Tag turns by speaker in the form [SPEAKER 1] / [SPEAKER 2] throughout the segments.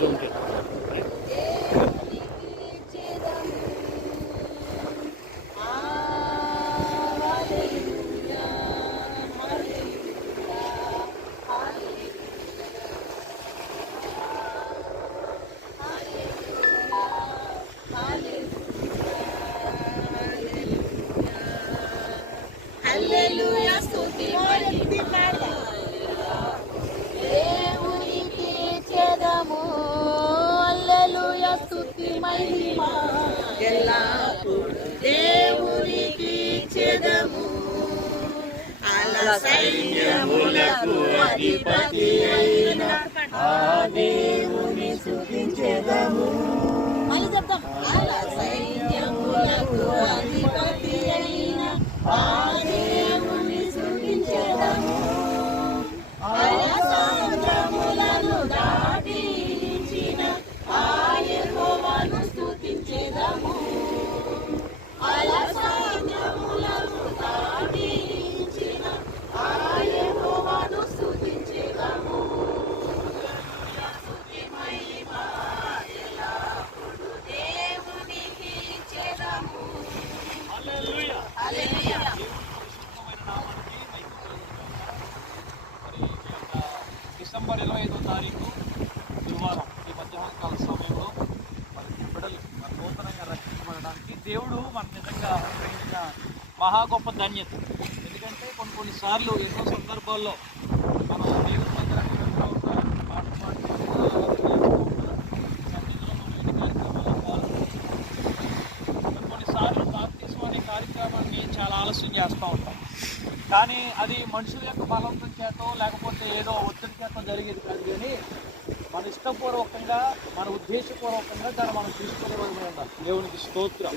[SPEAKER 1] John
[SPEAKER 2] హల్లెలూయా స్తుతి మహిమ ఎల్లప్పుడు దేవునికి చెదము అల సైన్యములకు అధిపతి అయిన ఆ దేవుని స్థుతించెదము మళ్ళీ చెప్తాం అల సైన్యములకు అధిపతి అయిన ఆ దేవుని స్థుతించెదము ఆయా సముద్రములను దాటించిన ఆ యెహోవాను స్తుతించెదము ఆయా సముద్రములను దాటించిన ఆ యెహోవాను స్తుతించెదము స్తుతి మహిమ ఎల్లప్పుడూ దేవునికి చెదము హల్లెలూయా
[SPEAKER 1] డిసెంబర్ ఇరవై ఐదో తారీఖు గురువారం ఈ మధ్యాహ్న కాల సమయంలో మరి బిడ్డలు మరి నూతనంగా రక్షించబడడానికి దేవుడు మన నిజంగా అనుగ్రహించిన ప్రాధాన్యత ఎందుకంటే కొన్ని కొన్నిసార్లు ఎన్నో సందర్భాల్లో మనం కొన్నిసార్లు బాప్తిస్మం తీసుకునే కార్యక్రమాన్ని చాలా ఆలస్యం చేస్తూ ఉంటాం. కానీ అది మనుషుల యొక్క బలవంతం చేతో లేకపోతే ఏదో ఒత్తిడి చేత జరిగేది కాదు కానీ మన ఇష్టపూర్వకంగా మన ఉద్దేశపూర్వకంగా దాన్ని మనం తీసుకోవాలి ఉండాలి. దేవునికి స్తోత్రం.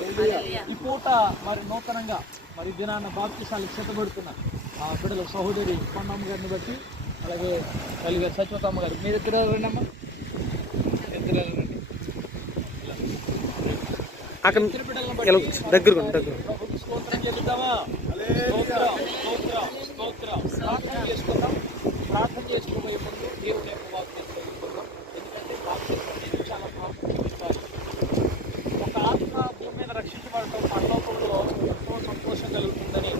[SPEAKER 1] ఈ పూట మరి నూతనంగా మరి దినాన్న బాప్తిసాలు సిద్ధపడుతున్న ఆ బిడ్డల సహోదరి కొండమ్మ గారిని బట్టి అలాగే తల్లి గారు. సత్యవతమ్మ గారు మీ దగ్గర రండి అమ్మా మీ దగ్గర రండి
[SPEAKER 3] అక్కడ దగ్గరకు
[SPEAKER 1] ప్రభువుకి స్తోత్రం చెల్లిద్దామా స్తోత్రం స్తోత్రం ప్రార్థన చేసుకోబోయే ముందు దేవుని యొక్క వాక్యం చదువుకుందాం ఎందుకంటే వాక్యం అనేది చాలా ప్రాముఖ్యమైన ఒక ఆత్మ భూమి మీద రక్షించబడటం పరలోకంలో ఎంతో సంతోషం కలుగుతుందని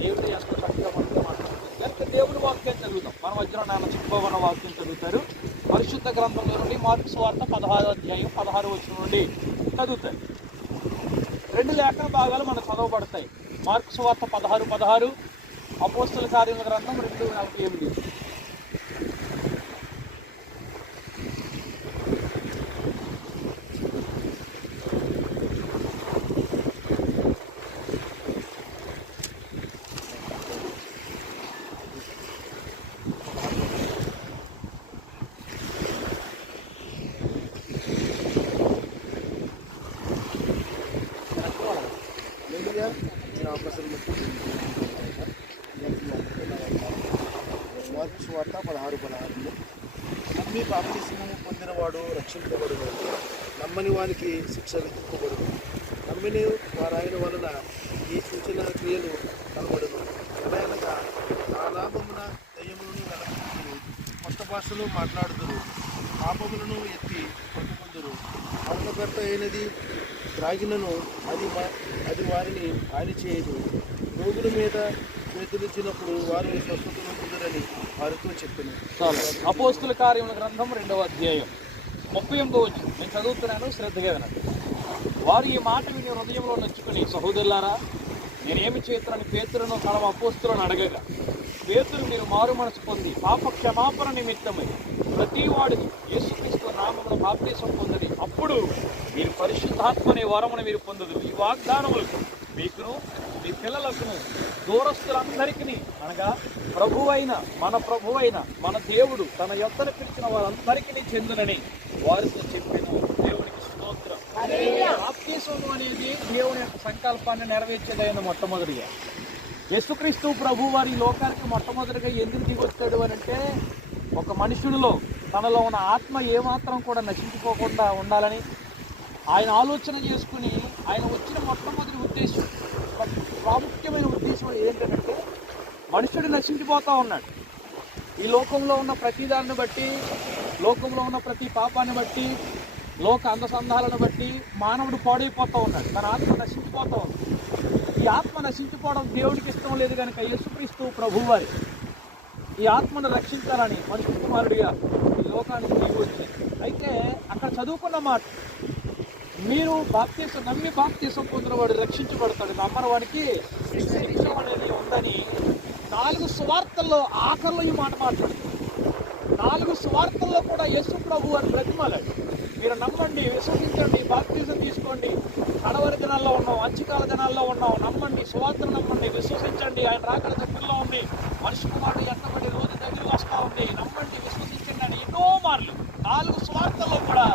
[SPEAKER 1] దేవుడు ఎంతో చక్కగా మనతో మాట్లాడుతుంది కనుక దేవుడి వాక్యం చదువుతాం. మన మధ్యలో నాన్న చెప్పుకోవన్న వాక్యం చదువుతారు. పరిశుద్ధ గ్రంథంలో నుండి మార్క్స్ వార్త పదహారు అధ్యాయం పదహారు వచ్చిన నుండి చదువుతారు. రెండు లేఖన భాగాలు మనకు చదవబడతాయి. మార్క్స్ వార్త పదహారు పదహారు. అపోస్తుల కార్యముల గ్రంథం రెండు నలభై ఎనిమిది.
[SPEAKER 4] మార్పు వార్త పదహారు పదహారులో నమ్మి బాప్తిస్మము పొందినవాడు రక్షింపబడు నమ్మని వానికి శిక్ష విధింపబడు నమ్మిని వారాయన వలన ఈ సూచన క్రియలు కనబడును అనగా ఆ లాభమున దయ్యములను వెలకుందురు కొత్త భాషలు మాట్లాడుదురు పాపములను ఎత్తి పట్టుకుందురు మరణకర్త అయినది త్రాగినను అది మా- అది వారిని హాని చేయదు. రోగుల మీద చేతులిచ్చినప్పుడు వారు స్వస్థతను పొందరని వారితో
[SPEAKER 1] చెప్తున్నాను అపోస్తుల కార్యముల గ్రంథం రెండవ అధ్యాయం. ముప్పై ఎనిమిదో వచ్చి నేను చదువుతున్నాను శ్రద్ధగా వినండి వారు ఈ మాట విని హృదయంలో నచ్చుకుని సహోదరులారా నేనేమి చేతులని పేతులను తమ అపోస్తులను అడగగా పేతులు మీరు మారు మనసు పొంది పాప క్షమాపణ నిమిత్తమై ప్రతి వాడిని యేసుక్రీస్తు నామమును బాప్తీసం పొందని అప్పుడు మీరు పరిశుద్ధాత్మ అనే వరమును మీరు పొందదు ఈ వాగ్దానములకు మీకును మీ పిల్లలకును దూరస్తులందరికీ అనగా ప్రభువైన మన ప్రభువైన మన దేవుడు తన యొక్కన పిలిచిన వారందరికీ చెందునని వారితో చెప్పిన దేవునికి స్తోత్రం. అనేది దేవుని యొక్క సంకల్పాన్ని నెరవేర్చేదైన మొట్టమొదటిగా. యేసుక్రీస్తు ప్రభు వారి లోకానికి మొట్టమొదటిగా ఎందుకు దిగొచ్చాడు అని అంటే ఒక మనుషుడిలో తనలో ఉన్న ఆత్మ ఏమాత్రం కూడా నశించిపోకుండా ఉండాలని ఆయన ఆలోచన చేసుకుని ఆయన వచ్చిన మొట్టమొదటి ఉద్దేశం. ప్రాముఖ్యమైన ఉద్దేశం ఏంటంటే మనుషుడు నశించిపోతూ ఉన్నాడు. ఈ లోకంలో ఉన్న ప్రతి దాన్ని బట్టి లోకంలో ఉన్న ప్రతి పాపాన్ని బట్టి లోక అందసంధాలను బట్టి మానవుడు పాడైపోతూ ఉన్నాడు. తన ఆత్మ నశించిపోతూ ఉంది. ఈ ఆత్మ నశించిపోవడం దేవుడికి ఇష్టం లేదు కనుక యేసుక్రీస్తు ప్రభువారి ఈ ఆత్మను రక్షించాలని మనుషు కుమారుడిగా ఈ లోకానికి దిగి వచ్చింది అయితే అక్కడ చదువుకున్న మాట మీరు బాప్తీసం నమ్మి బాప్తీసం పొందినవాడు రక్షించబడతాడు. నమ్మనవాడికి శిక్ష అనేది ఉందని నాలుగు సువార్తల్లో ఆఖరిలో ఈ మాట మాట్లాడుతుంది. నాలుగు సువార్తల్లో కూడా యేసు ప్రభు అని బ్రతిమాలాడు. మీరు నమ్మండి విశ్వసించండి బాప్తీసం తీసుకోండి. కడవరి దినాల్లో ఉన్నాం అంచికాల దినాల్లో ఉన్నాం. నమ్మండి సువార్తను నమ్మండి విశ్వసించండి. ఆయన రాకడ దగ్గరలో ఉంది. మనిషి కుమారుడు ఎత్తబడి రోజు దగ్గర వస్తూ ఉంది. నమ్మండి విశ్వసించండి అని ఎన్నో మార్లు నాలుగు సువార్తల్లో కూడా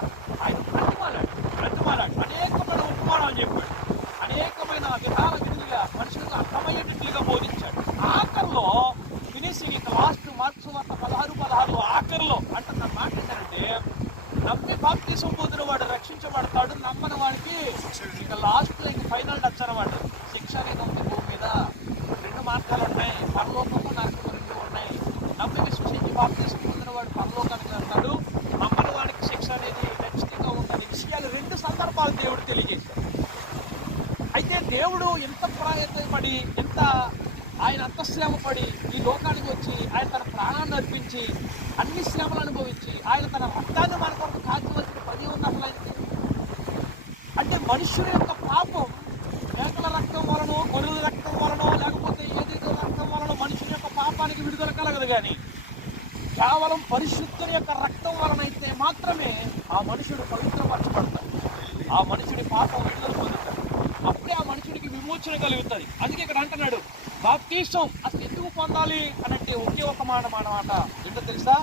[SPEAKER 1] ఆయన బ్రతిమాలాడు బ్రతిమాలాడు అనేకమైన ఉపమానాలు చెప్పాడు అనేకమైన విధాన విధులుగా మనుషులకు అర్థమయ్యేటట్లుగా బోధించాడు ఆఖరిలో ఫినిషింగ్ ఇక లాస్ట్ మార్క్స్ వార్త పదహారు పదహారు ఆఖరిలో అంటున్న మాట ఏంటంటే నమ్మి బాప్తీసం పొందిన వాడు రక్షించబడతాడు నమ్మని వాడికి ఇక లాస్ట్లో ఇంక ఫైనల్ టచ్ అనమాట శిక్ష అనేది ఉంది భూమి మీద రెండు మార్గాలు ఉన్నాయి పరలోకము నరకము రెండు ఉన్నాయి నమ్మి విశ్వసించి బాప్తీసం పొందిన వాడు పరలోకానికి వెళ్తాడు నమ్మని వాడికి శిక్ష అనేది ఖచ్చితంగా ఉందని విషయాలు రెండు సందర్భాలు దేవుడు తెలియజేశాడు అయితే దేవుడు ఎంత ప్రయత్నపడి ఎంత ఆయన అంత శ్రమ పడి ఈ లోకానికి వచ్చి ఆయన తన ప్రాణాన్ని అర్పించి అన్ని శ్రమలు అనుభవించి ఆయన తన రక్తాన్ని మన కొరకు కాల్చవలసిన పని ఉంది అసలు ఆయనకి. అంటే మనుషుల యొక్క పాపం మేకల రక్తం వలన గొర్రెల రక్తం వలన లేకపోతే ఏదైతే రక్తం వలన మనుషుల యొక్క పాపానికి విడుదల కలగదు కానీ కేవలం పరిశుద్ధుని యొక్క రక్తం వలన అయితే మాత్రమే ఆ మనుషుడు పవిత్రపరచబడతాడు. ఆ మనుషుడి పాపం విడుదల పొందుతాడు అప్పుడే ఆ మనుషుడికి విమోచన కలుగుతుంది. అందుకే ఇక్కడ అంటున్నాడు బాప్తీసం అసలు ఎందుకు పొందాలి? అని అంటే ఒకే ఒక మాట మాట మాట. ఏంటో తెలుసా?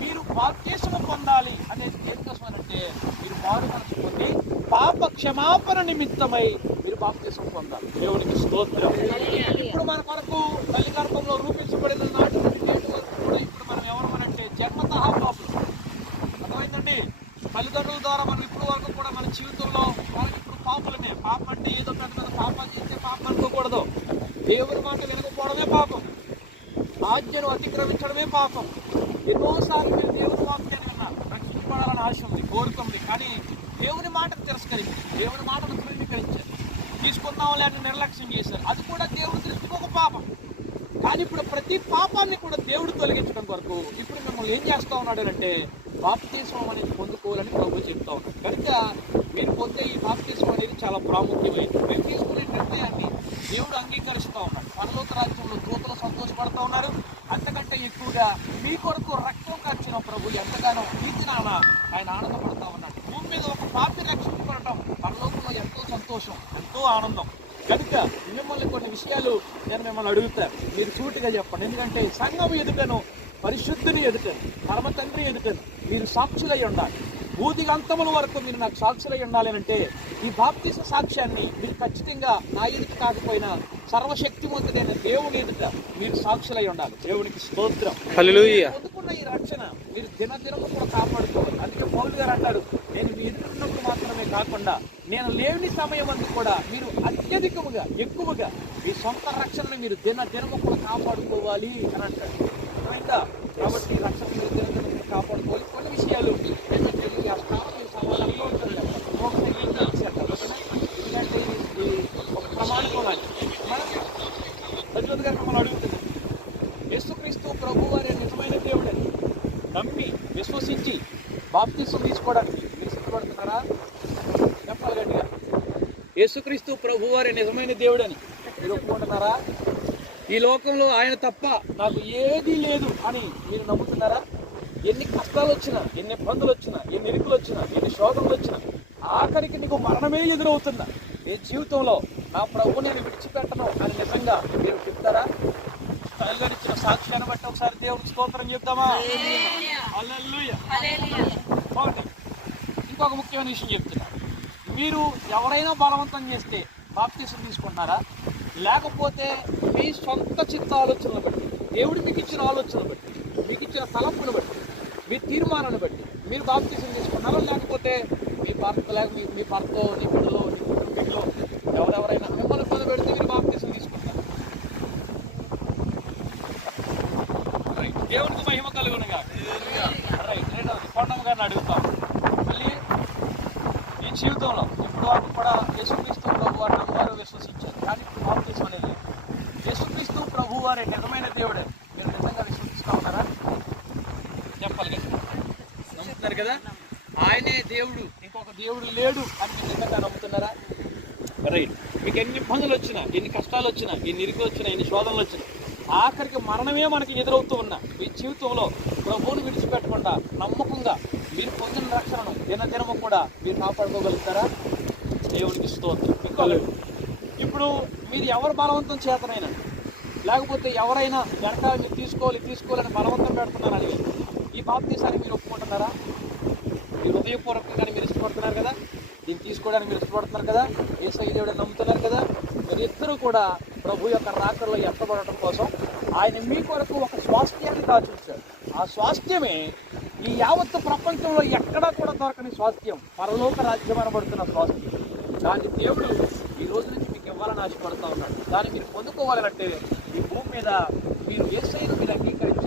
[SPEAKER 1] మీరు బాప్తీసము పొందాలి అనేది దేనికోసం అని అంటే మీరు మారు మనసు పాప క్షమాపణ నిమిత్తమై మీరు బాప్తీసం పొందాలి. దేవునికి స్తోత్రం. ఇప్పుడు మన కొరకు తల్లి గర్భంలో రూపించబడిన నాటి నుండి నేటి వరకు కూడా ఇప్పుడు మనం ఎవరమనంటే జన్మత పాపులు అర్థమైందండి తల్లిదండ్రుల ద్వారా మనం ఇప్పుడు వరకు కూడా మన జీవితంలో మనం ఇప్పుడు పాపలమే పాపం అంటే ఏదో పెద్ద పెద్ద పాపాలు చేస్తే పాపం అనుకోకూడదు దేవుని మాట వినకపోవడమే పాపం ఆజ్ఞను అతిక్రమించడమే పాపం ఎన్నోసార్లు మీరు దేవుని వాక్యాన్ని విన్నారు రక్షించబడాలని ఆశ ఉంది కోరిక ఉంది కానీ దేవుని మాటను తిరస్కరించారు దేవుని మాటను తృణీకరించారు తీసుకుందాం లేని నిర్లక్ష్యం చేశారు అది కూడా దేవుడి దృష్టికి ఒక పాపం కానీ ఇప్పుడు ప్రతి పాపాన్ని కూడా దేవుడు తొలగించడం కొరకు ఇప్పుడు మిమ్మల్ని ఏం అంటే బాప్తీసం అనేది పొందుకోవాలని ప్రభు చెప్తా ఉన్నాడు. కనుక మీరు పొందే ఈ బాప్తీసం అనేది చాలా ప్రాముఖ్యమైనది. మీరు తీసుకునే నిర్ణయాన్ని దేవుడు అంగీకరిస్తూ ఉన్నాడు. పరలోక రాజ్యంలో దూతలు సంతోషపడుతూ ఉన్నారు. అంతకంటే ఎక్కువగా మీ కొరకు రక్తం కార్చిన ప్రభు ఎంతగానో తీర్చినాన ఆయన ఆనందపడతా ఉన్నాడు. భూమి మీద ఒక పాపి రక్షించబడటం పరలోకంలో ఎంతో సంతోషం ఎంతో ఆనందం. కనుక మిమ్మల్ని కొన్ని విషయాలు నేను మిమ్మల్ని అడుగుతాను మీరు సూటిగా చెప్పండి. ఎందుకంటే సంఘం ఎదుటను పరిశుద్ధుని ఎదుటను పరమ తండ్రి ఎదుటను మీరు సాక్షులై ఉండాలి. భూదిగంతముల వరకు మీరు నాకు సాక్షులై ఉండాలి అంటే ఈ బాప్తీస సాక్ష్యాన్ని మీరు ఖచ్చితంగా నా ఎదుటి కాకపోయినా సర్వశక్తివంతుడైన దేవుని ఎదుట మీరు సాక్షులై ఉండాలి. దేవునికి స్తోత్రం. పొందుకున్న ఈ రక్షణ మీరు దినదినము కూడా కాపాడుకోవాలి. అందుకే పౌలు గారు అంటారు నేను మీ ఎదుటిన్నప్పుడు మాత్రమే కాకుండా నేను లేని సమయం అందు కూడా మీరు అత్యధికముగా ఎక్కువగా మీ సొంత రక్షణను మీరు దిన దినము కూడా కాపాడుకోవాలి అని అంటారు అర్థమైందా? కాబట్టి రక్షణ మీరు కాపాడుకోవాలి కొన్ని విషయాలు నేను తెలియజేస్తాను మీరు ఎందుకంటే ఇది ఒక ప్రమాణం మనం ప్రజ్వల్ గారు మిమ్మల్ని అడుగుతుంది యేసుక్రీస్తు ప్రభు వారి నిజమైన దేవుడని నమ్మి విశ్వసించి తీసుకోవడానికి మీరు సిద్ధపడుతున్నారా? చెప్పాలి గట్టిగా. యేసుక్రీస్తు ప్రభు వారి నిజమైన దేవుడని మీరు ఒప్పుకుంటున్నారా? ఈ లోకంలో ఆయన తప్ప నాకు ఏదీ లేదు అని మీరు నమ్ముతున్నారా? ఎన్ని కష్టాలు వచ్చినా ఎన్ని ఇబ్బందులు వచ్చినా ఎన్ని ఇరుకులు వచ్చినా ఎన్ని శోధనలు వచ్చినా ఆఖరికి నీకు మరణమే ఎదురవుతుందా నీ జీవితంలో నా ప్రభు నేను విడిచిపెట్టను అని నిజంగా మీరు చెప్తారా? తల్లిగారిచ్చిన సాక్ష్యాన్ని బట్టి ఒకసారి దేవుడికి స్తోత్రం చెప్తామా ఇంకొక ముఖ్యమైన విషయం చెప్తున్నా. మీరు ఎవరైనా బలవంతం చేస్తే బాప్తీసం తీసుకుంటున్నారా? లేకపోతే మీ సొంత చిత్త ఆలోచనలు బట్టి దేవుడు మీకు ఇచ్చిన ఆలోచనలు బట్టి మీకు ఇచ్చిన తలంపును బట్టి మీ తీర్మానాన్ని బట్టి మీరు బాప్తీసం తీసుకున్నారో? లేకపోతే మీ భర్త లేక మీ మీ భర్త నీ పిల్లలు నీ కుటుంబీకులు ఎవరెవరైనా మిమ్మల్ని ఇబ్బంది పెడితే మీరు బాప్తీసం తీసుకుంటారు? దేవునికి మహిమ
[SPEAKER 3] గారిని అడుగుతాం. మళ్ళీ నీ జీవితంలో ఇప్పుడు వరకు కూడా యేసుక్రీస్తు ప్రభు వారిని నమ్మారు విశ్వసించారు కానీ ఇప్పుడు బాప్తిసం అనేది లేదు. యేసుక్రీస్తు ప్రభు వారి నిజమైన దేవుడే. మీరు నిజంగా విశ్వసిస్తూ ఉన్నారా? చెప్పాలి కదా. నమ్ముతున్నారు కదా? ఆయనే దేవుడు. ఇంకొక దేవుడు లేడు అని మీరు నిజంగా నమ్ముతున్నారా? రైట్. మీకు ఎన్ని ఇబ్బందులు వచ్చినా ఎన్ని కష్టాలు వచ్చినా ఎన్ని ఇరుకులు వచ్చినా ఎన్ని శోధనలు వచ్చినా ఆఖరికి మరణమే మనకి ఎదురవుతూ ఉన్నా మీ జీవితంలో ప్రభువుని విడిచిపెట్టకుండా నమ్మకంగా మీరు పొందిన రక్షణను దినదినము కూడా మీరు కాపాడుకోగలుగుతారా? దేవునికి స్తోత్రం. ఇప్పుడు మీరు ఎవరు బలవంతం చేతనైనా లేకపోతే ఎవరైనా వెనకాల మీరు తీసుకోవాలి తీసుకోవాలని బలవంతం పెడుతున్నారని ఈ బాప్తీసాన్ని మీరు ఒప్పుకుంటున్నారా? మీరు హృదయపూర్వకంగానే మీరు ఇష్టపడుతున్నారు కదా? దీన్ని తీసుకోవడానికి మీరు ఇష్టపడుతున్నారు కదా? ఏసై దేవుడు నమ్ముతున్నారు కదా? మీరు ఇద్దరు కూడా ప్రభు యొక్క రాకర్లో ఎత్తబడటం కోసం ఆయన మీ కొరకు ఒక స్వాస్థ్యాన్ని దాచుంచాడు ఆ స్వాస్థ్యమే ఈ యావత్తు ప్రపంచంలో ఎక్కడా కూడా దొరకని స్వాస్థ్యం. పరలోక రాజ్యం అనబడుతున్న స్వాస్థ్యం. దాన్ని దేవుడు ఈ రోజు నుంచి మీకు ఉన్నాడు. దాన్ని మీరు పొందుకోవాలంటే ఈ భూమి మీద మీరు ఏసైను మీరు అంగీకరించి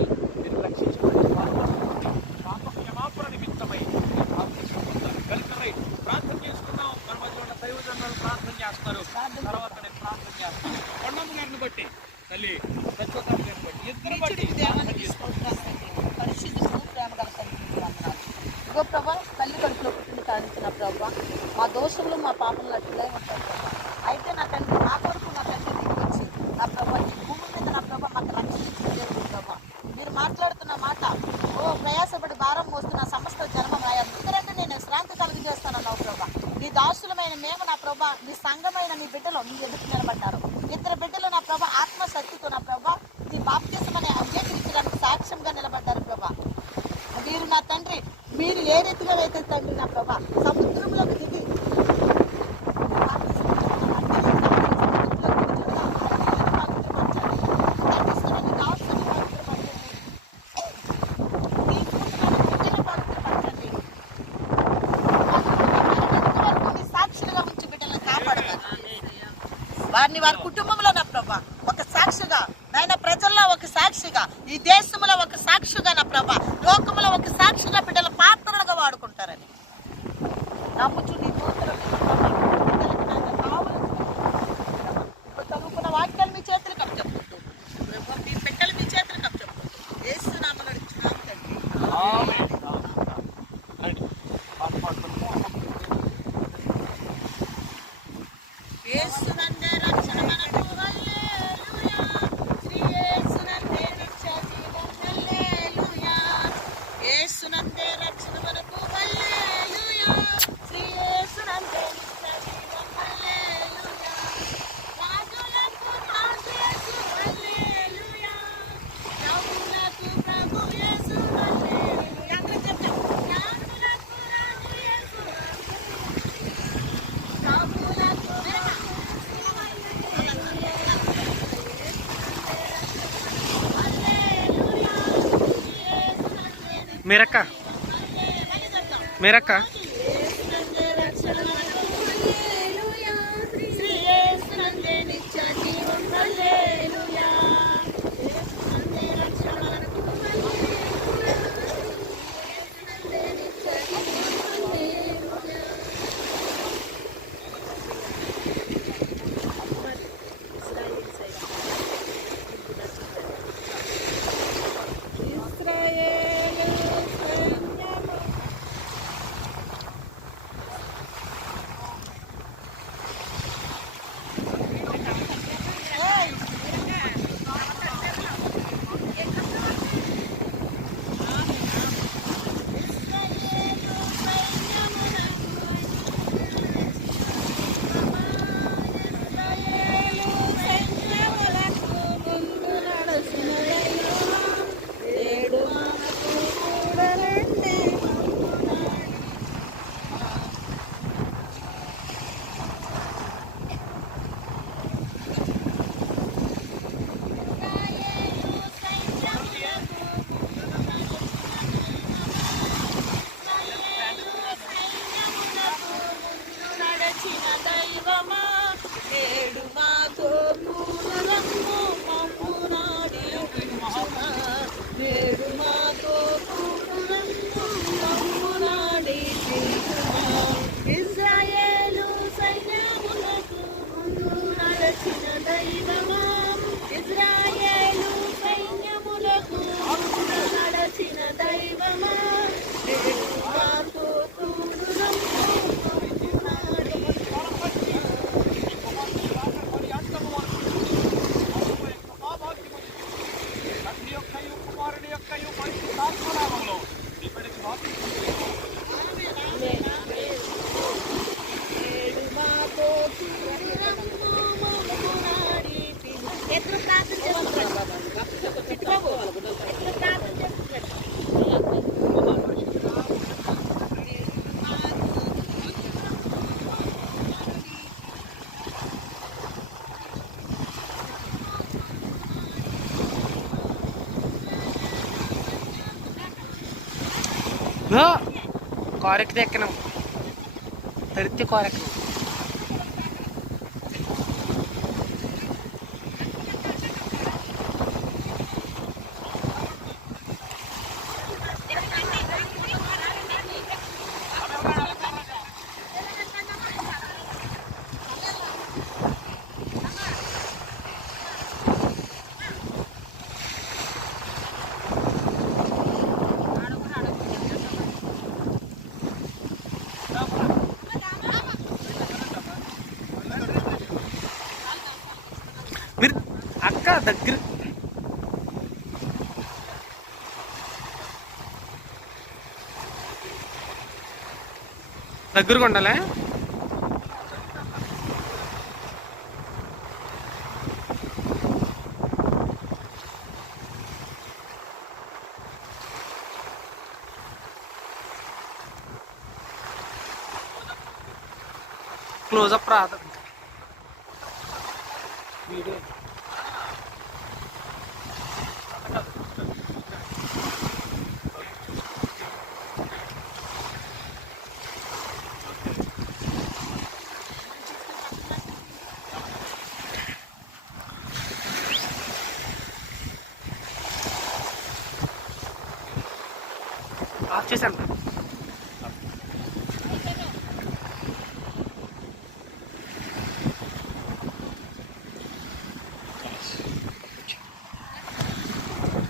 [SPEAKER 2] మీరక్క? మీరక్క?
[SPEAKER 1] കോരക്ക് തേക്കണം തെളുത്തി കോരക്കണം. మీరు అక్క దగ్గర దగ్గరగా ఉండాలా? అప్ రాదు.